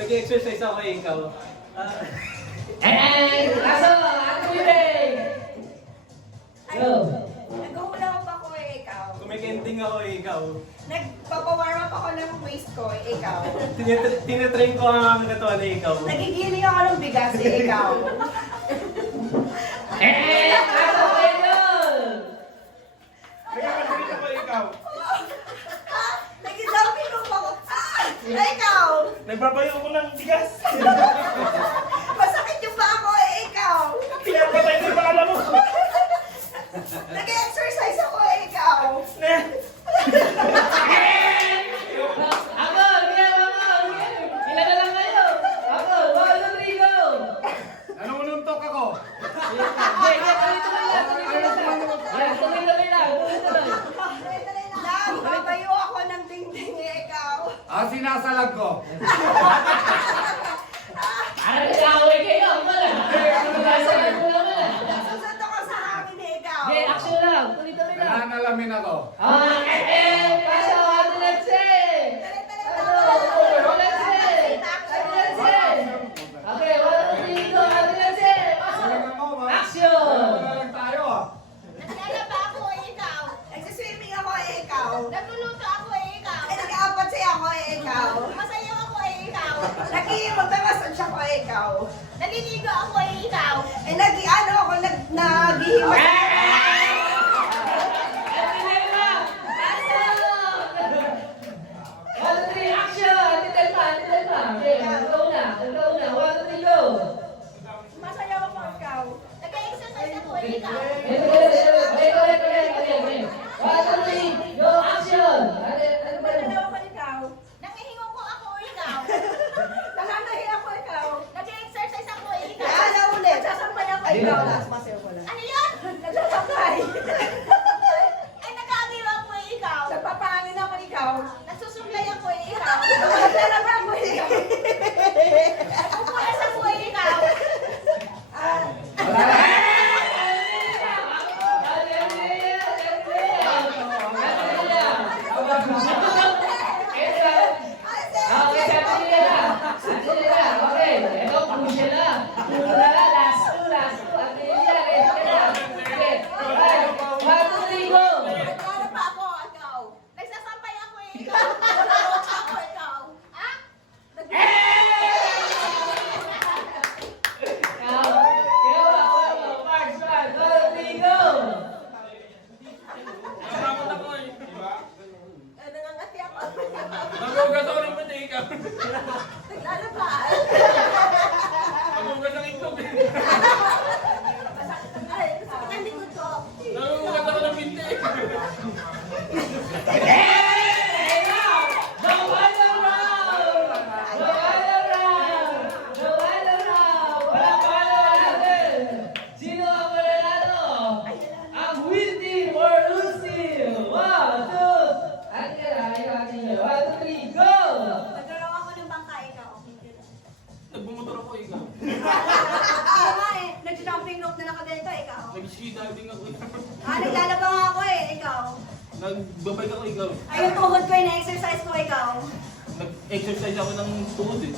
Nag-exercise ako ikaw. Kaso, ako yun eh. Go. Nag-uulaw pa ko ikaw. Kumikending ako ikaw. Nagpapawarm up ako ng waist ko ikaw. Tinatrain ko ang katawan ikaw. Nagigiling ako ng bigas ikaw. Kaso kayo yun. Nagkakalit ako ikaw. Nag-dumping room ako. Ikaw. Nagbabayo ko ng bigas. Masakit yung paa ko ikaw. Pinapatay ko yung pala mo. Nag-exercise ako ikaw. Ako, ilan na lang kayo? Ako, 1, 2, 3, go. Nanununtok ako. Tuloy-tuloy lang. Nagbabayo ako ng dingding ikaw. Sinasalag ko. Parang nag-away kayo. Sasalan mo naman. Susunod ako sa hangin ikaw. Okay, action lang. Tuloy-tuloy lang. Nanalamin ako. Kaso, ano na siya eh? Okay, 1, 2, 3, go. Ano na siya? Talagang mo, ba? Action! Talagang tayo ah. Naglalaba ako ikaw. Nagsiswimming ako ikaw. Nagluluto ako ikaw. Ay, nag-aapat siya ako ikaw. Masayaw ako ikaw. Nag-iimagdamasan siya ko ikaw. Naliligo ako ikaw. Eh, nag-ano ako, nag-ihimas. Masayaw ako ikaw. Nag-exercise ako ikaw. Masayaw ako ikaw. Nangihingo ko ako ikaw. Nakanahi ako ikaw. Nag-exercise ako ikaw. Kaya ulit, sasampay ako ikaw. Last masayaw ko lang. Ano yun? Nagsasampay. Ay, nag-aagaw ako ikaw. Nagpapangin ako ikaw. Nagsusuklay ako ikaw. Naglalaba ako ikaw. Nagpupulas ako ikaw. Naglalaba ako ikaw. Nagsasampay ako ikaw. Naglalaba ako ikaw. Ha? Nangangati ako. Nagugat ako ng pati ikaw. Naglalaba. Nagugat ng itlog. Ay, sakit ang likod ko. Nagugat ako ng binti. Sino ang mananalo? Ang winning or losing? 1, 2, One, two, three, go! Naglaro ako ng bangka ikaw. Nagbumotor ako ikaw. Oo nga eh. Nag-jumping rope na nakaganito ikaw. Nag-ski diving ako ikaw. Naglalaba nga ako eh, ikaw. Nagbabike ako ikaw. Ay, yung tuhod ko eh, na-exercise ko ikaw. Nag-exercise ako ng tuhod eh.